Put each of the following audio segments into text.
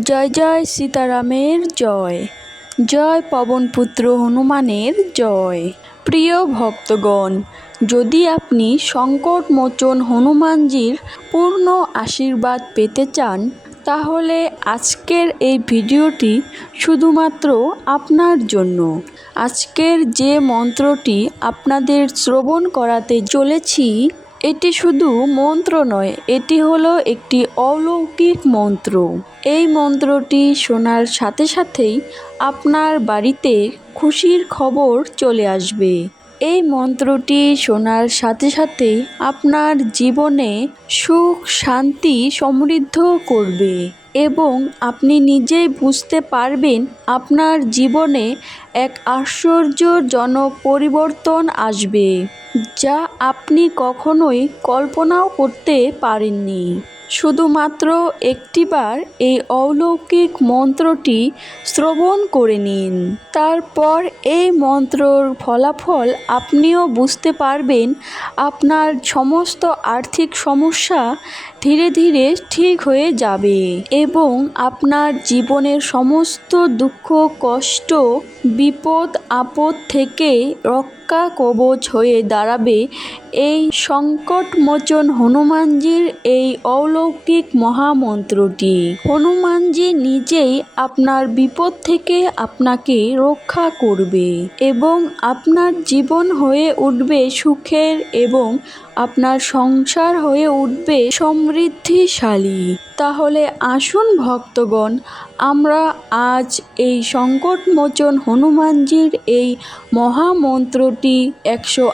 জয় জয় সীতারামের জয়। জয় পবনপুত্র হনুমানের জয়। প্রিয় ভক্তগণ, যদি আপনি সংকটমোচন হনুমানজির পূর্ণ আশীর্বাদ পেতে চান, তাহলে আজকের এই ভিডিওটি শুধুমাত্র আপনার জন্য। আজকের যে মন্ত্রটি আপনাদের শ্রবণ করাতে চলেছি এটি শুধু মন্ত্র নয়, এটি হলো একটি অলৌকিক মন্ত্র। এই মন্ত্রটি শোনার সাথে সাথেই আপনার বাড়িতে খুশির খবর চলে আসবে। এই মন্ত্রটি শোনার সাথে সাথে আপনার জীবনে সুখ, শান্তি সমৃদ্ধ করবে। এবং আপনি নিজেই বুঝতে পারবেন আপনার জীবনে এক আশ্চর্যজনক পরিবর্তন আসবে, যা আপনি কখনোই কল্পনাও করতে পারেননি। শুধুমাত্র একটিবার এই অলৌকিক মন্ত্রটি শ্রবণ করে নিন। তারপর এই মন্ত্রর ফলাফল আপনিও বুঝতে পারবেন আপনার সমস্ত আর্থিক সমস্যা ধীরে ধীরে ঠিক হয়ে যাবে এবং আপনার জীবনের সমস্ত দুঃখ, কষ্ট, বিপদ, আপদ থেকে রক্ষা কবচ হয়ে দাঁড়াবে এই সংকটমোচন হনুমানজির এই অলৌকিক মহামন্ত্রটি। হনুমানজি নিজেই আপনার বিপদ থেকে আপনাকে রক্ষা করবে এবং আপনার জীবন হয়ে উঠবে সুখের এবং আপনার সংসার হয়ে উঠবে সমৃদ্ধিশালী। তাহলে আসুন ভক্তগণ, আমরা আজ এই সংকটমোচন হনুমানজির এই মহামন্ত্রটি একশো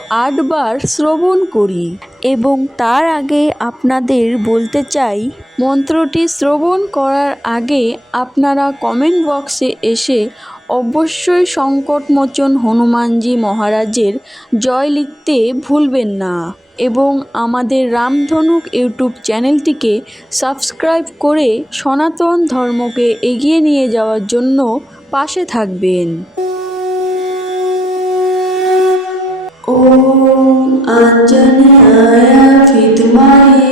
বার শ্রবণ করি এবং তার আগে আপনাদের বলতে চাই, মন্ত্রটি শ্রবণ করার আগে আপনারা কমেন্ট বক্সে এসে অবশ্যই সংকটমোচন হনুমানজি মহারাজের জয় লিখতে ভুলবেন না। এবং আমাদের রামধনুক ইউটিউব চ্যানেলটিকে সাবস্ক্রাইব করে সনাতন ধর্মকে এগিয়ে নিয়ে যাওয়ার জন্য পাশে থাকবেন ॐ आञ्जनेयाय विद्महे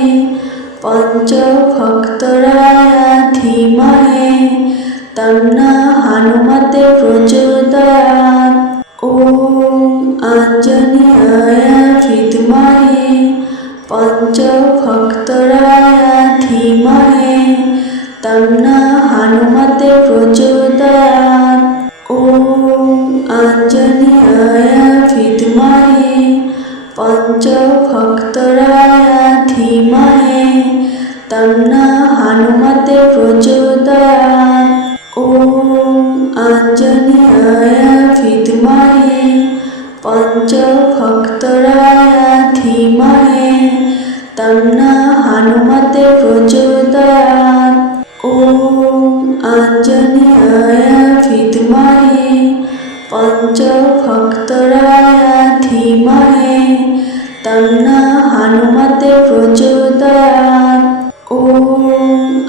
पञ्चभक्तराय धीमहि तन्नः हनुमते प्रचोदयात् ॐ आञ्जनेयाय विद्महे पञ्चभक्तराय धीमहि तन्नः हनुमते प्रचोदयात् তন্না হনুমতে প্রচোদয়াৎ ওম আঞ্জনেয়ায় বিদ্মহে পঞ্চভক্তরায় ধীমহে তন্না হনুমতে প্রচোদয়াৎ ওম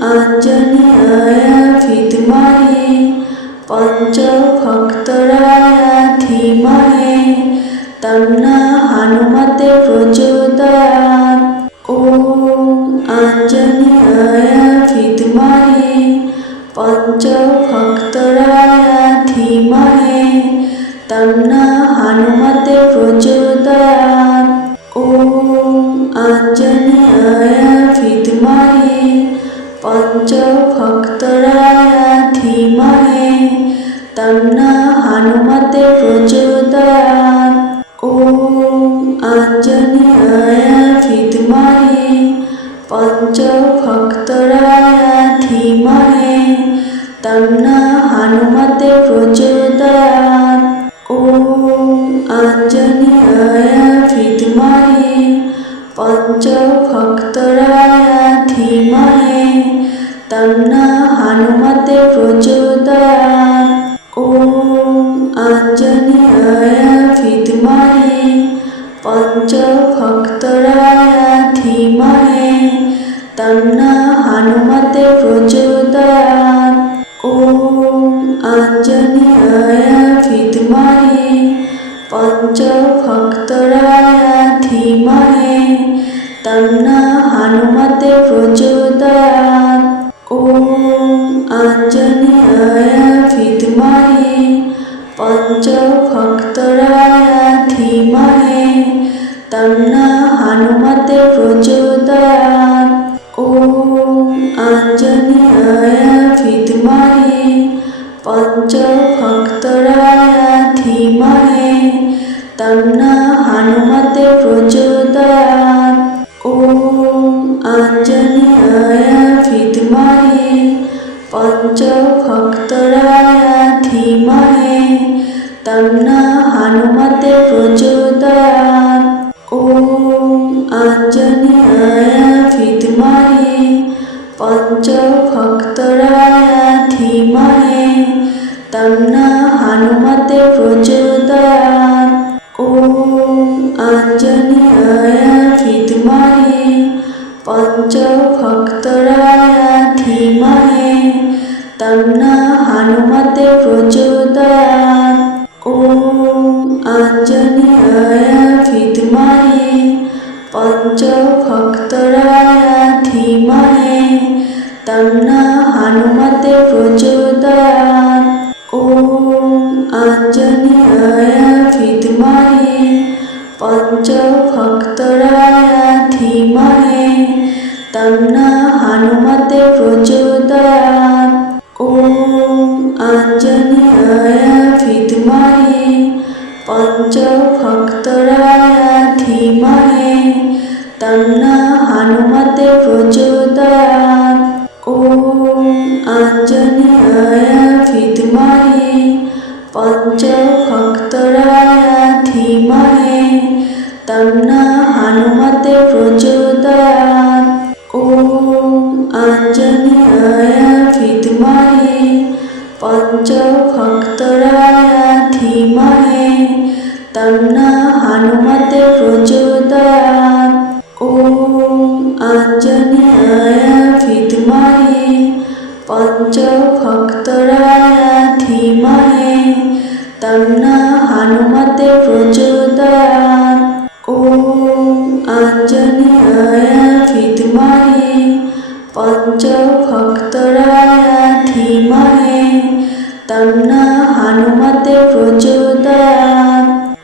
আঞ্জনেয়ায় বিদ্মহে পঞ্চভক্তরায় ধীমহে তন্না হনুমতে প্রচোদয়াৎ অঞ্জনি ফিতমায়ে পঞ্চ ভক্তরায়া ধীমায়ে তন্না হনুমতে প্রচুর ভক্তরা ধিমহে তন্ন হনুমতে প্রচুর पञ्चभक्तराधिमहे तन्न हनुमते प्रचोदयात् ॐ आञ्जनेयाय विद्महे पञ्च আমাদের রোজ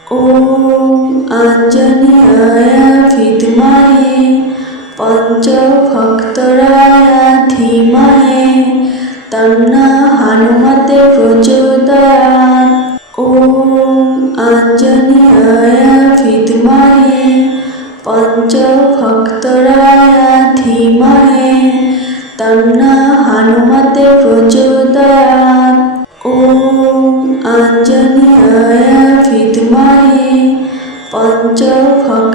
ওম আঞ্জনেয়ায় ভিদমহে পঞ্চভক্তরায় ধীমহে তন্না হনুমতে প্রচুর 着黄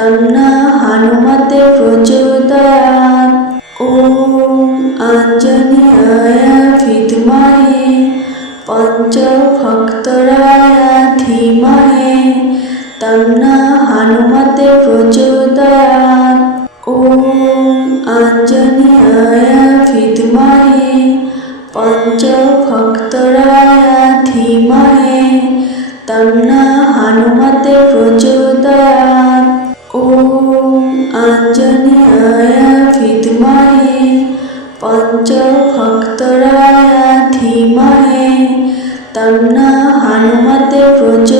তন্না হনুমতে প্রচোদয়াৎ ওম আঞ্জনেয়ায় বিদ্মহে পঞ্চভক্তরায় ধীমহে তন্না হনুমতে প্রচোদয়াৎ ওম আঞ্জনেয়ায় বিদ্মহে পঞ্চভক্তরায় ধীমহে তন্না হনুমতে প্রচোদয়াৎ পঞ্চ ভক্তরা ধিমহে তন্ন হনুমতে প্রচুর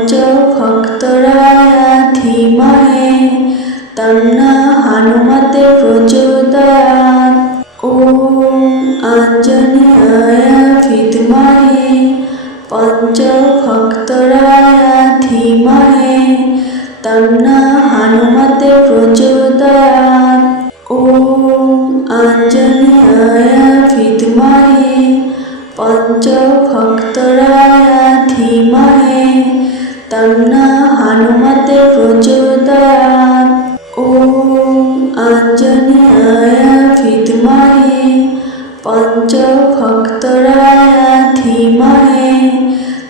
পঞ্চ ভক্তরা ধীমহে তন্ন হনুমতে প্রচোদয়াৎ। ওম আঞ্জনেয়ায় বিদ্মহে পঞ্চ ভক্তরা ধীমহে তন্ন হনুমতে প্রচোদয়াৎ। পঞ্চভক্তরাধিমায়ে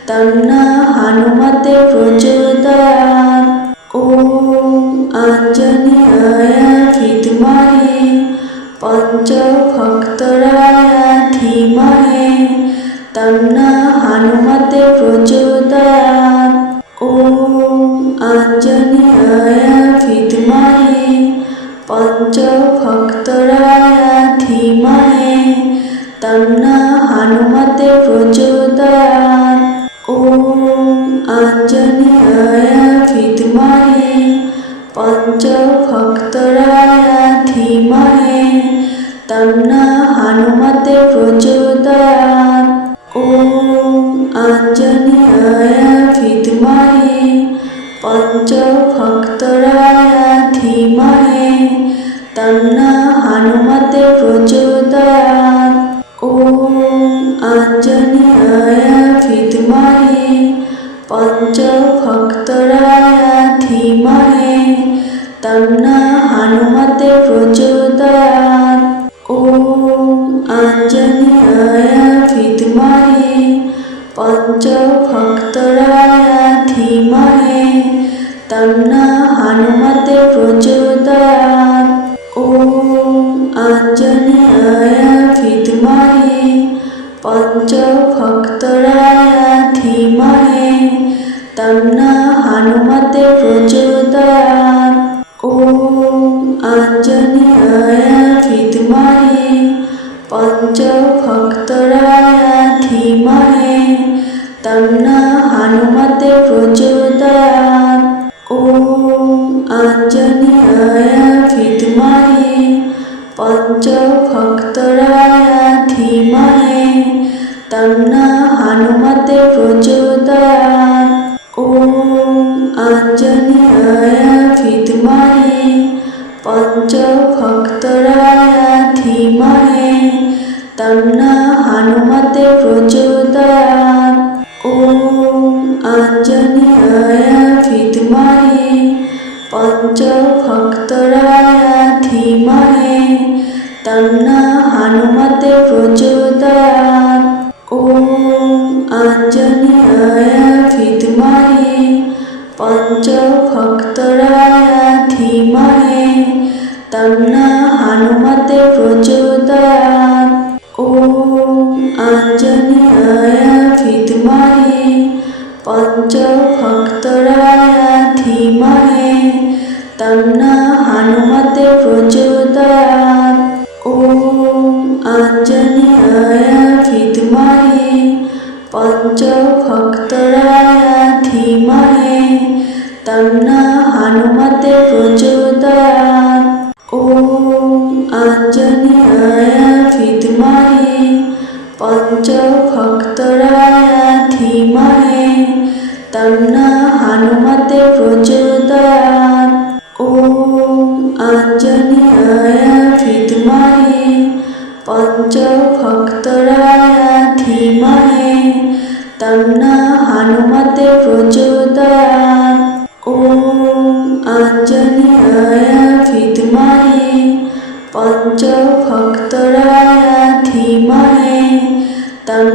তন্না হনুমতে প্রচোদয়া পঞ্চ ভক্তরা মায়ে তন্ন হনুমতে প্রচুর অঞ্জনি আয়া ভিদমহে পঞ্চ ভক্তরায়া ধীমহে তন্না হনুমতে প্রচোদয়াৎ। ওম অঞ্জনি আয়া ভিদমহে পঞ্চ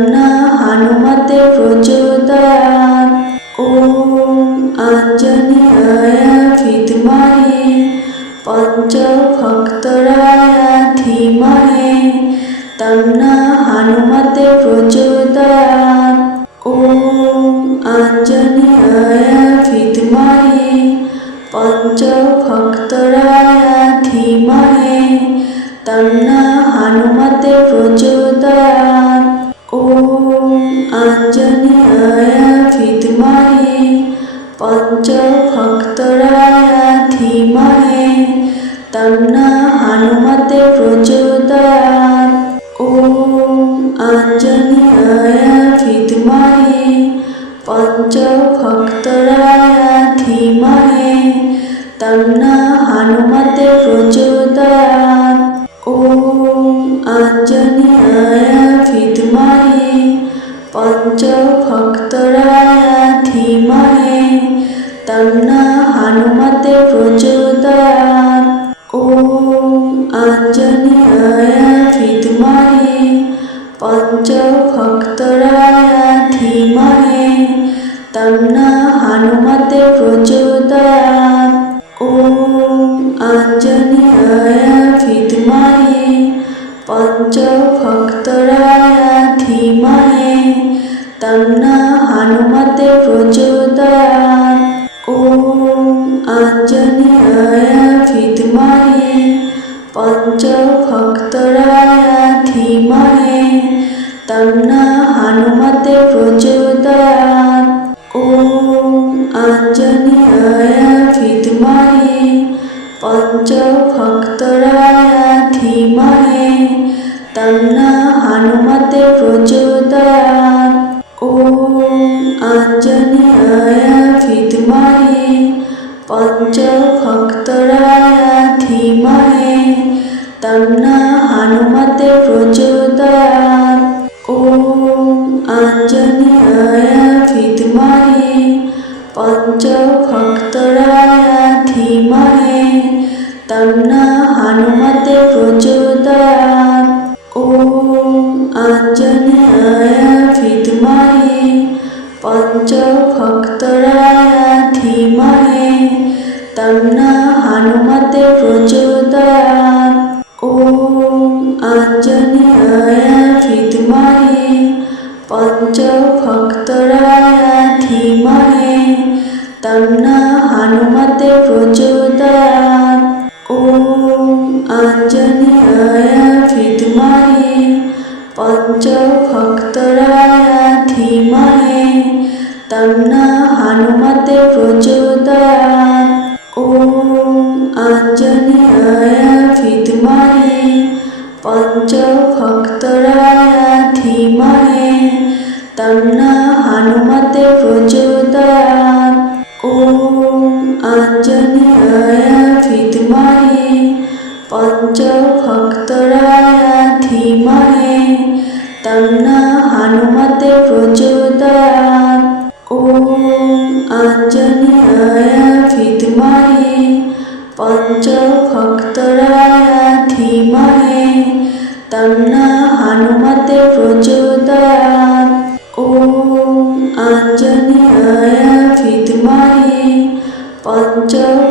কর্ণা হনুমতে প্রচোদয়াৎ ওম আঞ্জনেয়ায় বিদ্মহে পঞ্চভক্তরায় ধীমহে তন্না হনুমতে প্রচোদয়াৎ তন্না হনুমতে প্রচোদয়াৎ ওম আঞ্জনেয়ায় ভিদ্মহে পঞ্চ 说就 ভক্তরায়া ভক্তরাধিমহে তন্না হনুমতে প্রচোদয়াৎ ওম আঞ্জনেয়া ভিদ্মহে পঞ্চ ভক্তরায়া ভক্তরাধিমহে তন্না হনুমতে প্রচোদয়াৎ পঞ্চ ভক্তরা ধীমহে তন্ন হনুমতে প্রচোদয়াৎ। ওম আঞ্জনেয়ায় বিদ্মহে পঞ্চ ভক্তরা ধীমহে তন্ন হনুমতে প্রচোদয়াৎ। পঞ্চ ভক্তরা রাধিমায়ে তন্না হনুমতে প্রচুর हया विद्महे पंचभ